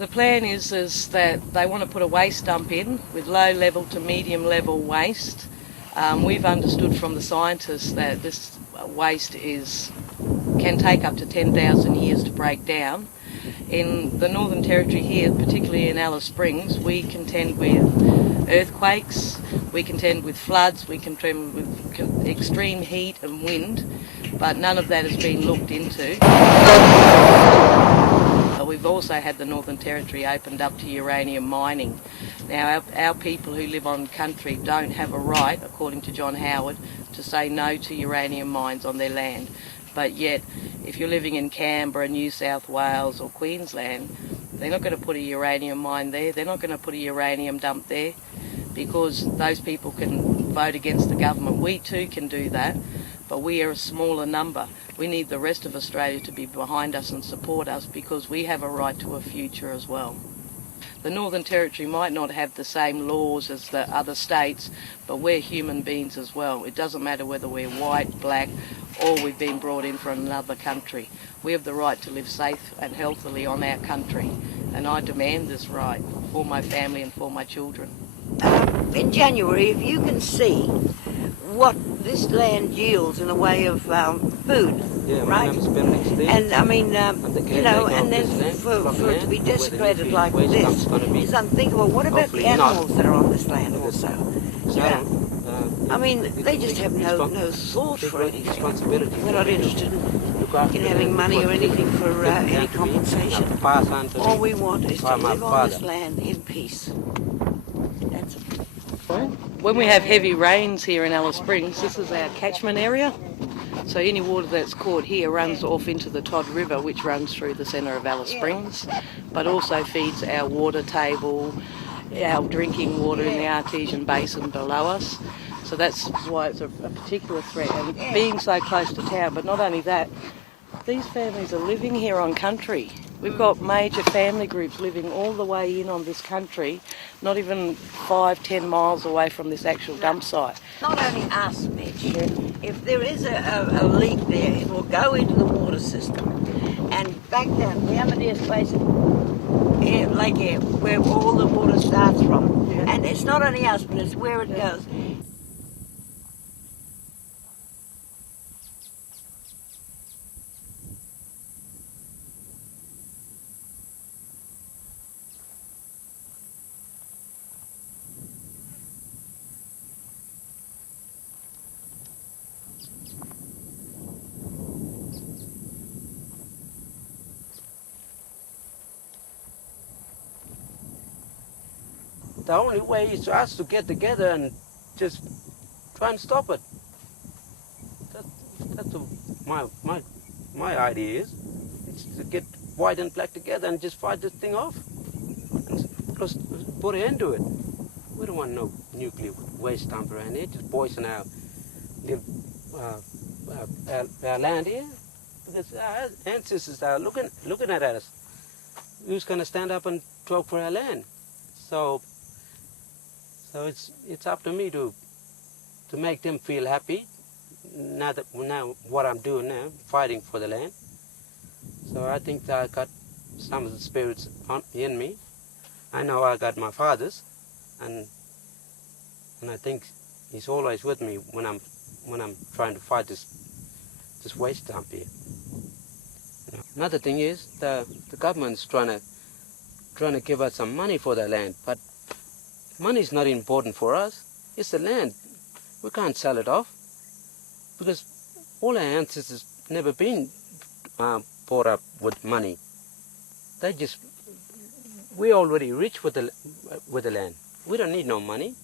The plan is that they want to put a waste dump in with low level to medium level waste. We've understood from the scientists that this waste can take up to 10,000 years to break down. In the Northern Territory here, particularly in Alice Springs, we contend with earthquakes, we contend with floods, we contend with extreme heat and wind, but none of that has been looked into. We've also had the Northern Territory opened up to uranium mining. Now, our people who live on country don't have a right, according to John Howard, to say no to uranium mines on their land. But yet, if you're living in Canberra, New South Wales or Queensland, they're not going to put a uranium mine there, they're not going to put a uranium dump there, because those people can vote against the government. We too can do that, but we are a smaller number. We need the rest of Australia to be behind us and support us, because we have a right to a future as well. The Northern Territory might not have the same laws as the other states, but we're human beings as well. It doesn't matter whether we're white, black, or we've been brought in from another country. We have the right to live safe and healthily on our country, and I demand this right for my family and for my children. In January, if you can see what this land yields in the way of food, yeah, right? My name is Benedict Stephens. And I mean, you know, and then for it to be desecrated like this is unthinkable. What about the animals that are on this land also? I mean, they just have no thought for anything. They're not interested in having money or anything for any compensation. All we want is to live on this land in peace. That's it. When we have heavy rains here in Alice Springs, this is our catchment area. So any water that's caught here runs off into the Todd River, which runs through the centre of Alice Springs, but also feeds our water table, our drinking water in the artesian basin below us. So that's why it's a particular threat. And being so close to town, but not only that, these families are living here on country. We've got major family groups living all the way in on this country, not even 5-10 miles away from this actual dump site. Not only us, Mitch. If there is a leak there, it will go into the water system and back down the Amadeus Basin, Lake Air, where all the water starts from. And it's not only us, but it's where it goes. The only way is for us to get together and just try and stop it. That's my idea is. It's to get white and black together and just fight this thing off. And just put an end to it. We don't want no nuclear waste dump around here. Just poison our land here. Because our ancestors are looking at us. Who's going to stand up and talk for our land? So it's up to me to make them feel happy. Now what I'm doing now, fighting for the land. So I think that I got some of the spirits in me. I know I got my father's, and I think he's always with me when I'm trying to fight this waste dump here. Another thing is the government's trying to give us some money for the land, but money is not important for us. It's the land. We can't sell it off because all our ancestors never been brought up with money. We're already rich with the land. We don't need no money.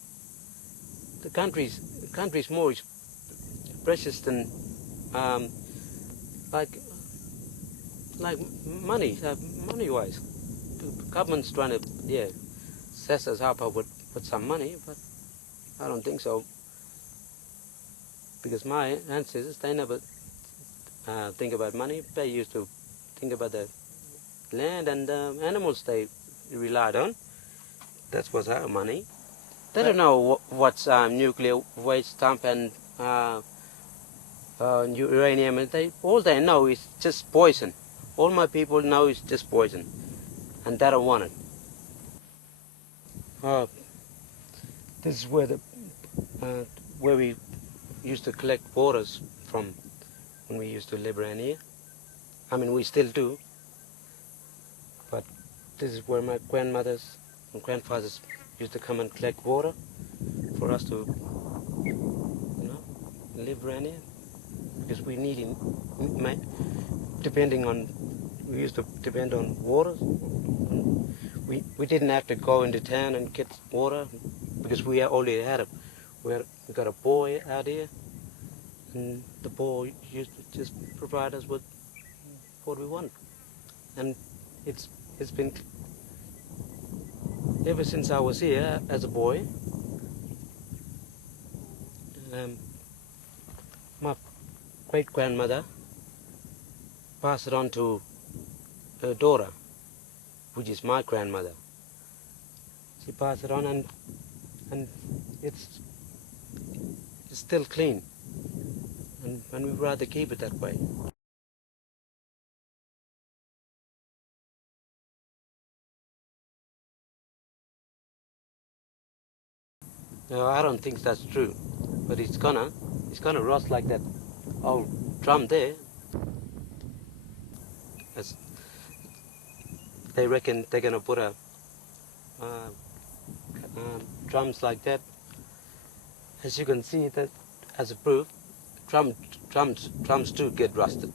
The country's more precious than like money-wise. The government's trying to set us up with some money, but I don't think so. Because my ancestors, they never think about money. They used to think about the land and the animals they relied on. That was our money. They don't know what's nuclear waste dump and uranium. All they know is just poison. All my people know is just poison. and that I wanted. This is where where we used to collect waters from when we used to live around here. I mean, we still do, but this is where my grandmothers and grandfathers used to come and collect water for us to, live around here, because we we used to depend on water. We didn't have to go into town and get water because we already had it. We got a boy out here, and the boy used to just provide us with what we want. And it's been ever since I was here as a boy. My great-grandmother passed it on to her daughter, which is my grandmother. She passed it on, and it's still clean, and we'd rather keep it that way. No, I don't think that's true, but it's gonna rust like that old drum there. They reckon they're gonna put drums like that. As you can see, that as a proof, drums do get rusted.